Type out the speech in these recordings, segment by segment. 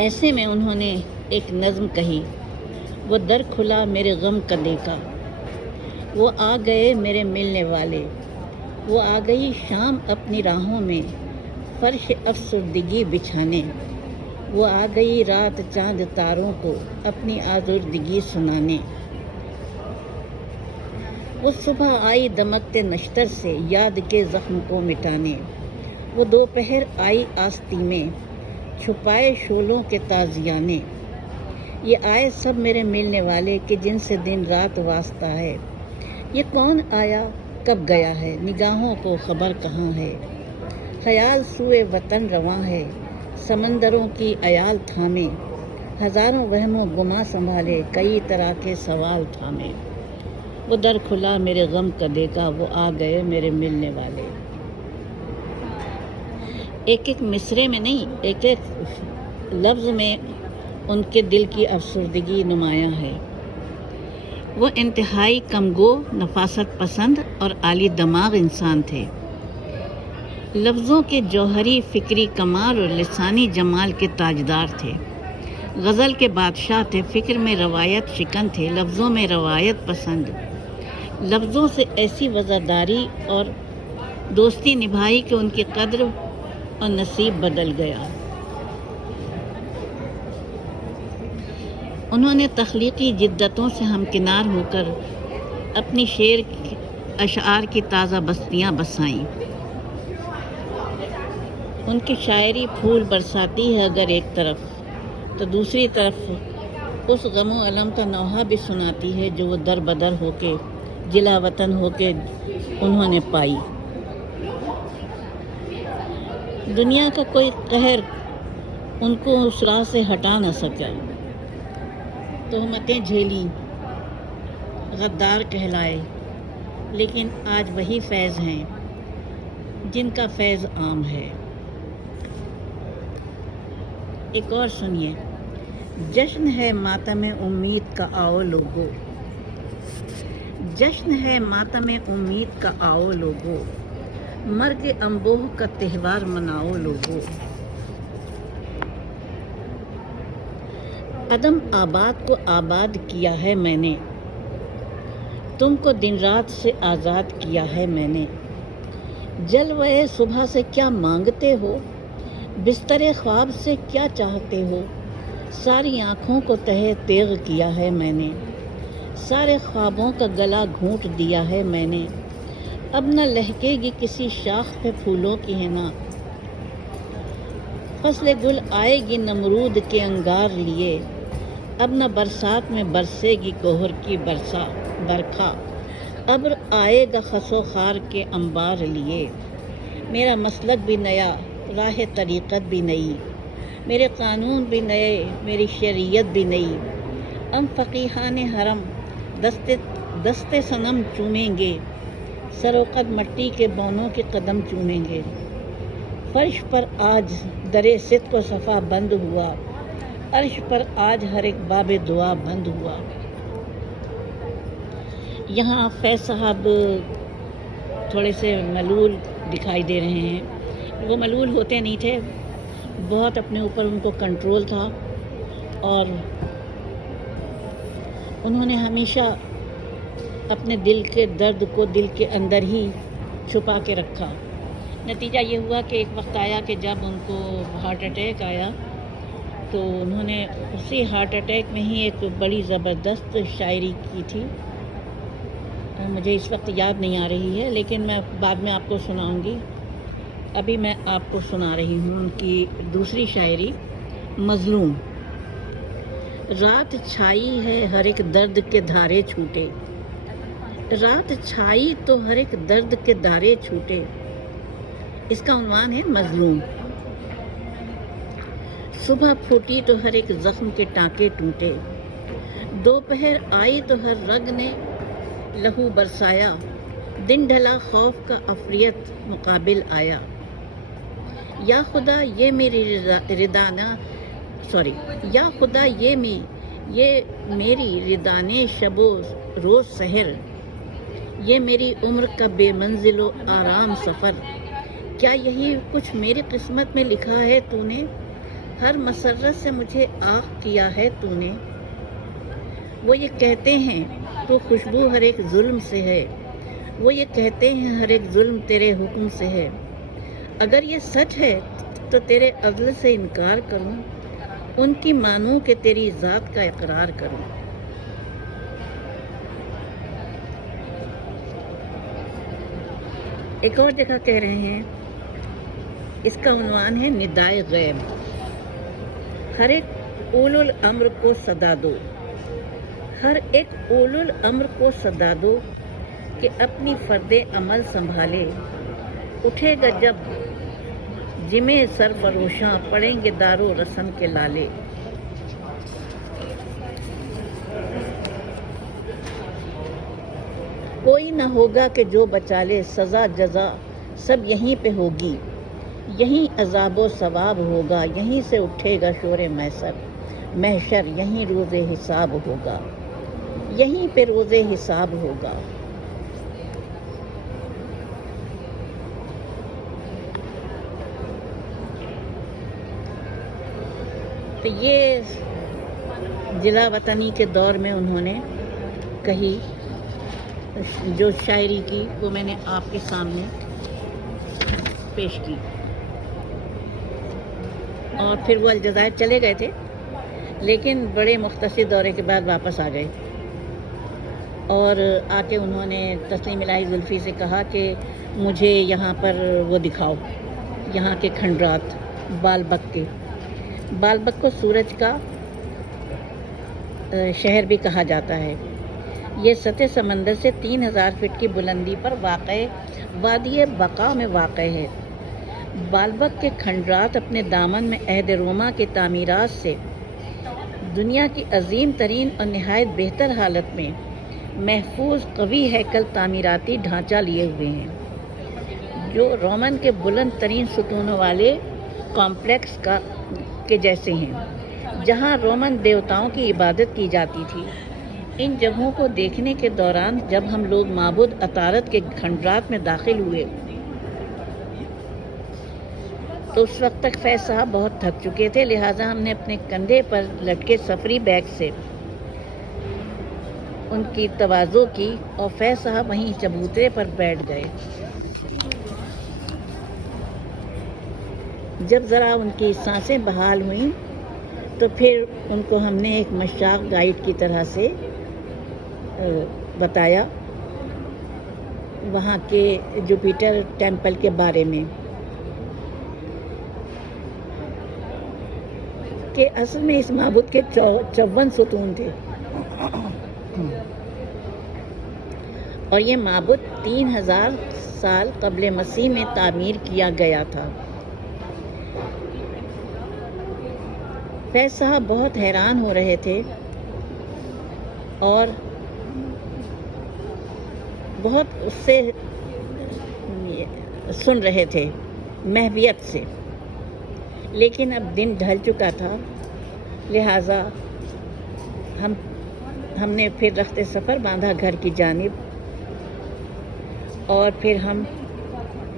ایسے میں انہوں نے ایک نظم کہی، وہ در کھلا میرے غم کا دیکھا، وہ آ گئے میرے ملنے والے، وہ آ گئی شام اپنی راہوں میں فرش افسردگی بچھانے، وہ آ گئی رات چاند تاروں کو اپنی آزردگی سنانے، وہ صبح آئی دمکتے نشتر سے یاد کے زخم کو مٹانے، وہ دوپہر آئی آستی میں چھپائے شعلوں کے تازیانے، یہ آئے سب میرے ملنے والے کہ جن سے دن رات واسطہ ہے، یہ کون آیا کب گیا ہے نگاہوں کو خبر کہاں ہے، خیال سوئے وطن رواں ہے سمندروں کی عیال تھامے، ہزاروں وہم و گماں سنبھالے کئی طرح کے سوال تھامے، وہ در کھلا میرے غم کا دیکھا، وہ آ گئے میرے ملنے والے۔ ایک ایک مصرے میں نہیں، ایک ایک لفظ میں ان کے دل کی افسردگی نمایاں ہے۔ وہ انتہائی کمگو، نفاست پسند اور عالی دماغ انسان تھے۔ لفظوں کے جوہری فکری کمال اور لسانی جمال کے تاجدار تھے۔ غزل کے بادشاہ تھے، فکر میں روایت شکن تھے، لفظوں میں روایت پسند، لفظوں سے ایسی وفاداری اور دوستی نبھائی کہ ان کی قدر اور نصیب بدل گیا۔ انہوں نے تخلیقی جدتوں سے ہمکنار ہو کر اپنی اشعار کی تازہ بستیاں بسائیں۔ ان کی شاعری پھول برساتی ہے اگر ایک طرف، تو دوسری طرف اس غم و الم کا نوحہ بھی سناتی ہے جو وہ در بدر ہو کے جلا وطن ہو کے انہوں نے پائی۔ دنیا کا کوئی قہر ان کو اس راہ سے ہٹا نہ سکا، تہمتیں جھیلی، غدار کہلائے، لیکن آج وہی فیض ہیں جن کا فیض عام ہے۔ ایک اور سنیے، جشن ہے ماتم امید کا آؤ لوگو، جشن ہے ماتم امید کا آؤ لوگو، مرگ انبوہ کا تہوار مناؤ لوگو، قدم آباد کو آباد کیا ہے میں نے، تم کو دن رات سے آزاد کیا ہے میں نے، جلوہ صبح سے کیا مانگتے ہو، بستر خواب سے کیا چاہتے ہو، ساری آنکھوں کو تہہ تیغ کیا ہے میں نے، سارے خوابوں کا گلا گھونٹ دیا ہے میں نے، اب نہ لہکے گی کسی شاخ پہ پھولوں کی حنا، فصل گل آئے گی نمرود کے انگار لیے، اب نہ برسات میں برسے گی کوہر کی برکھا، ابر آئے گا خس و خار کے انبار لیے، میرا مسلک بھی نیا، راہ طریقت بھی نئی، میرے قانون بھی نئے، میری شریعت بھی نئی، ام فقیہان حرم دست صنم چومیں گے، سروقد مٹی کے بونوں کے قدم چومیں گے، فرش پر آج در صدق و صفا بند ہوا، عرش پر آج ہر ایک باب دعا بند ہوا۔ یہاں فیض صاحب تھوڑے سے ملول دکھائی دے رہے ہیں، وہ ملول ہوتے نہیں تھے، بہت اپنے اوپر ان کو کنٹرول تھا، اور انہوں نے ہمیشہ اپنے دل کے درد کو دل کے اندر ہی چھپا کے رکھا۔ نتیجہ یہ ہوا کہ ایک وقت آیا کہ جب ان کو ہارٹ اٹیک آیا، تو انہوں نے اسی ہارٹ اٹیک میں ہی ایک بڑی زبردست شاعری کی تھی، مجھے اس وقت یاد نہیں آ رہی ہے، لیکن میں بعد میں آپ کو سناؤں گی۔ ابھی میں آپ کو سنا رہی ہوں ان کی دوسری شاعری، مظلوم۔ رات چھائی ہے ہر ایک درد کے دھارے چھوٹے، رات چھائی تو ہر ایک درد کے دھارے چھوٹے، اس کا عنوان ہے مظلوم۔ صبح پھوٹی تو ہر ایک زخم کے ٹانکے ٹوٹے، دوپہر آئی تو ہر رگ نے لہو برسایا، دن ڈھلا خوف کا عفریت مقابل آیا، یا خدا یہ میری یا خدا یہ میری ردانے شب و روز سحر، یہ میری عمر کا بے منزل و آرام سفر، کیا یہی کچھ میری قسمت میں لکھا ہے تو نے، ہر مسرت سے مجھے آہ کیا ہے تو نے. وہ یہ کہتے ہیں تو خوشبو ہر ایک ظلم سے ہے. وہ یہ کہتے ہیں ہر ایک ظلم تیرے حکم سے ہے. اگر یہ سچ ہے تو تیرے عدل سے انکار کروں. ان کی مانوں کہ تیری ذات کا اقرار کروں. ایک اور جگہ کہہ رہے ہیں، اس کا عنوان ہے ندائے غیب. ہر ایک اولو الامر کو صدا دو. ہر ایک اولو الامر کو صدا دو کہ اپنی فرد عمل سنبھالے. اٹھے گا جب جمے سر فروشاں، پڑیں گے دار و رسم کے لالے. کوئی نہ ہوگا کہ جو بچا لے، سزا جزا سب یہیں پہ ہوگی. یہیں عذاب و ثواب ہوگا، یہیں سے اٹھے گا شور محشر. یہیں روز حساب ہوگا، یہیں پہ روز حساب ہوگا. تو یہ جلا وطنی کے دور میں انہوں نے کہی جو شاعری کی، وہ میں نے آپ کے سامنے پیش کی. اور پھر وہ الجزائر چلے گئے تھے، لیکن بڑے مختصر دورے کے بعد واپس آ گئے. اور آ کے انہوں نے تسلیم الہی زلفی سے کہا کہ مجھے یہاں پر وہ دکھاؤ، یہاں کے کھنڈرات بالبک کے. بالبک کو سورج کا شہر بھی کہا جاتا ہے. یہ سطح سمندر سے 3000 فٹ کی بلندی پر واقع وادی بقا میں واقع ہے. بالبک کے کھنڈرات اپنے دامن میں عہد روما کی تعمیرات سے دنیا کی عظیم ترین اور نہایت بہتر حالت میں محفوظ قوی ہیکل تعمیراتی ڈھانچہ لیے ہوئے ہیں، جو رومن کے بلند ترین ستونوں والے کمپلیکس کے جیسے ہیں، جہاں رومن دیوتاؤں کی عبادت کی جاتی تھی. ان جگہوں کو دیکھنے کے دوران جب ہم لوگ معبود عطارد کے کھنڈرات میں داخل ہوئے تو اس وقت تک فیض صاحب بہت تھک چکے تھے، لہٰذا ہم نے اپنے کندھے پر لٹکے سفری بیگ سے ان کی تواضع کی اور فیض صاحب وہیں چبوترے پر بیٹھ گئے. جب ذرا ان کی سانسیں بحال ہوئیں تو پھر ان کو ہم نے ایک مشاق گائیڈ کی طرح سے بتایا وہاں کے جوپیٹر ٹیمپل کے بارے میں، کہ اصل میں اس معبود کے 54 ستون تھے اور یہ معبود 3000 سال قبل مسیح میں تعمیر کیا گیا تھا. فیض صاحب بہت حیران ہو رہے تھے اور بہت اس سے سن رہے تھے محویت سے، لیکن اب دن ڈھل چکا تھا، لہٰذا ہم نے پھر رخت سفر باندھا گھر کی جانب. اور پھر ہم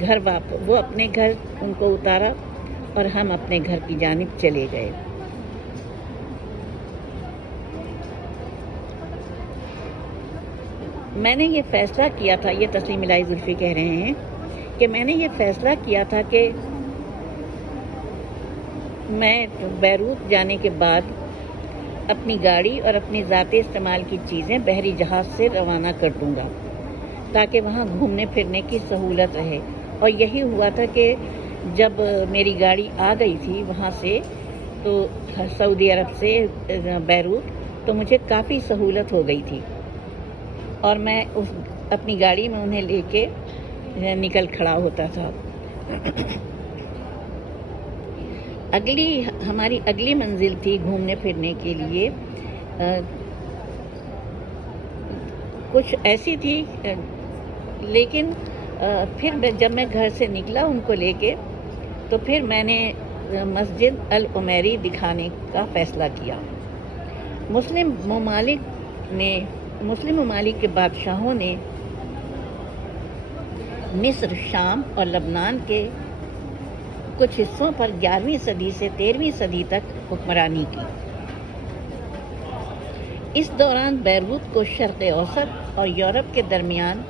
گھر وہ اپنے گھر ان کو اتارا اور ہم اپنے گھر کی جانب چلے گئے. میں نے یہ فیصلہ کیا تھا، یہ تسلیم الہی زلفی کہہ رہے ہیں کہ میں نے یہ فیصلہ کیا تھا کہ میں بیروت جانے کے بعد اپنی گاڑی اور اپنی ذاتی استعمال کی چیزیں بحری جہاز سے روانہ کر دوں گا تاکہ وہاں گھومنے پھرنے کی سہولت رہے. اور یہی ہوا تھا کہ جب میری گاڑی آ گئی تھی وہاں سے تو سعودی عرب سے بیروت، تو مجھے کافی سہولت ہو گئی تھی اور میں اپنی گاڑی میں انہیں لے کے نکل کھڑا ہوتا تھا. ہماری اگلی منزل تھی گھومنے پھرنے کے لیے، کچھ ایسی تھی، لیکن پھر جب میں گھر سے نکلا ان کو لے کے تو پھر میں نے مسجد العمیری دکھانے کا فیصلہ کیا. مسلم ممالک کے بادشاہوں نے مصر، شام اور لبنان کے کچھ حصوں پر 11ویں صدی سے 13ویں صدی تک حکمرانی کی۔ اس دوران بیروت کو شرق اوسط اور یورپ کے درمیان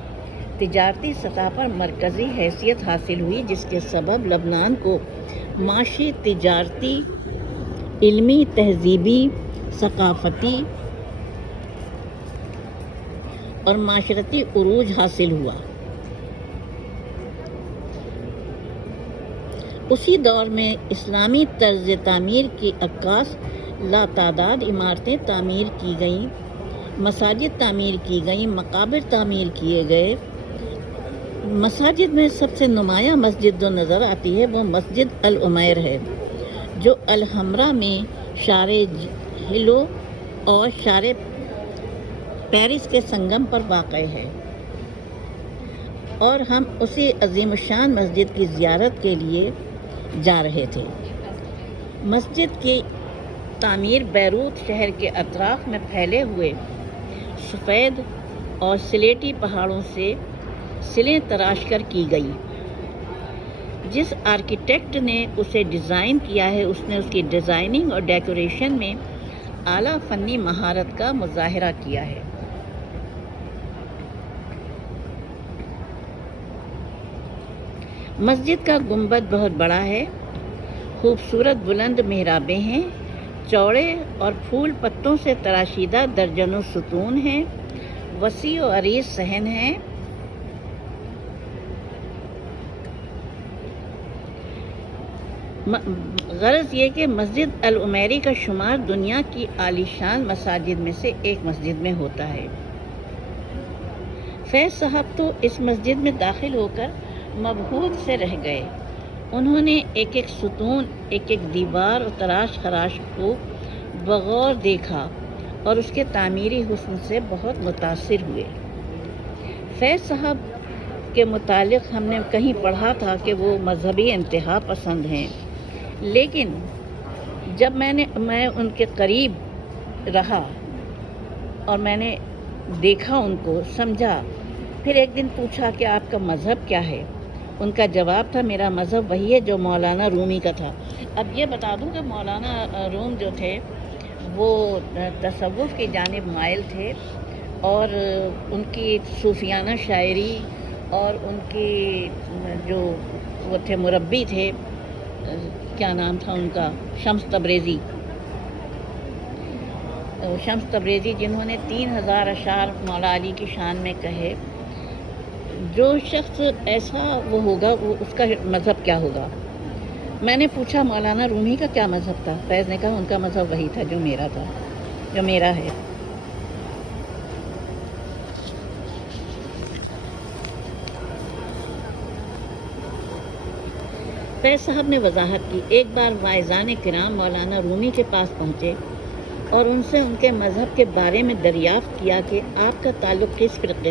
تجارتی سطح پر مرکزی حیثیت حاصل ہوئی، جس کے سبب لبنان کو معاشی، تجارتی، علمی، تہذیبی، ثقافتی اور معاشرتی عروج حاصل ہوا۔ اسی دور میں اسلامی طرز تعمیر کی عکاس لاتعداد عمارتیں تعمیر کی گئیں، مساجد تعمیر کی گئیں، مقابر تعمیر کیے گئے۔ مساجد میں سب سے نمایاں مسجد جو نظر آتی ہے وہ مسجد العمیر ہے، جو الحمرا میں شارع ہلو اور شارع پیرس کے سنگم پر واقع ہے، اور ہم اسی عظیم الشان مسجد کی زیارت کے لیے جا رہے تھے۔ مسجد کی تعمیر بیروت شہر کے اطراف میں پھیلے ہوئے سفید اور سلیٹی پہاڑوں سے سلیں تراش کر کی گئی۔ جس آرکیٹیکٹ نے اسے ڈیزائن کیا ہے، اس نے اس کی ڈیزائننگ اور ڈیکوریشن میں اعلیٰ فنی مہارت کا مظاہرہ کیا ہے۔ مسجد کا گنبد بہت بڑا ہے، خوبصورت بلند محرابیں ہیں، چوڑے اور پھول پتوں سے تراشیدہ درجنوں ستون ہیں، وسیع و عریض صحن ہیں۔ غرض یہ کہ مسجد العمیری کا شمار دنیا کی عالیشان مساجد میں سے ایک مسجد میں ہوتا ہے۔ فیض صاحب تو اس مسجد میں داخل ہو کر مبہوت سے رہ گئے۔ انہوں نے ایک ایک ستون، ایک ایک دیوار اور تراش خراش کو بغور دیکھا اور اس کے تعمیری حسن سے بہت متاثر ہوئے۔ فیض صاحب کے متعلق ہم نے کہیں پڑھا تھا کہ وہ مذہبی انتہا پسند ہیں، لیکن جب میں ان کے قریب رہا اور میں نے دیکھا، ان کو سمجھا، پھر ایک دن پوچھا کہ آپ کا مذہب کیا ہے؟ ان کا جواب تھا، میرا مذہب وہی ہے جو مولانا رومی کا تھا۔ اب یہ بتا دوں کہ مولانا روم جو تھے وہ تصوف کی جانب مائل تھے، اور ان کی صوفیانہ شاعری اور ان کی جو وہ تھے مربی تھے، کیا نام تھا ان کا، شمس تبریزی، جنہوں نے 3000 اشعار مولا علی کی شان میں کہے۔ جو شخص ایسا وہ ہوگا، وہ اس کا مذہب کیا ہوگا؟ میں نے پوچھا مولانا رومی کا کیا مذہب تھا؟ فیض نے کہا ان کا مذہب وہی تھا جو میرا تھا، جو میرا ہے۔ فیض صاحب نے وضاحت کی، ایک بار واعظان کرام مولانا رومی کے پاس پہنچے اور ان سے ان کے مذہب کے بارے میں دریافت کیا کہ آپ کا تعلق کس فرقے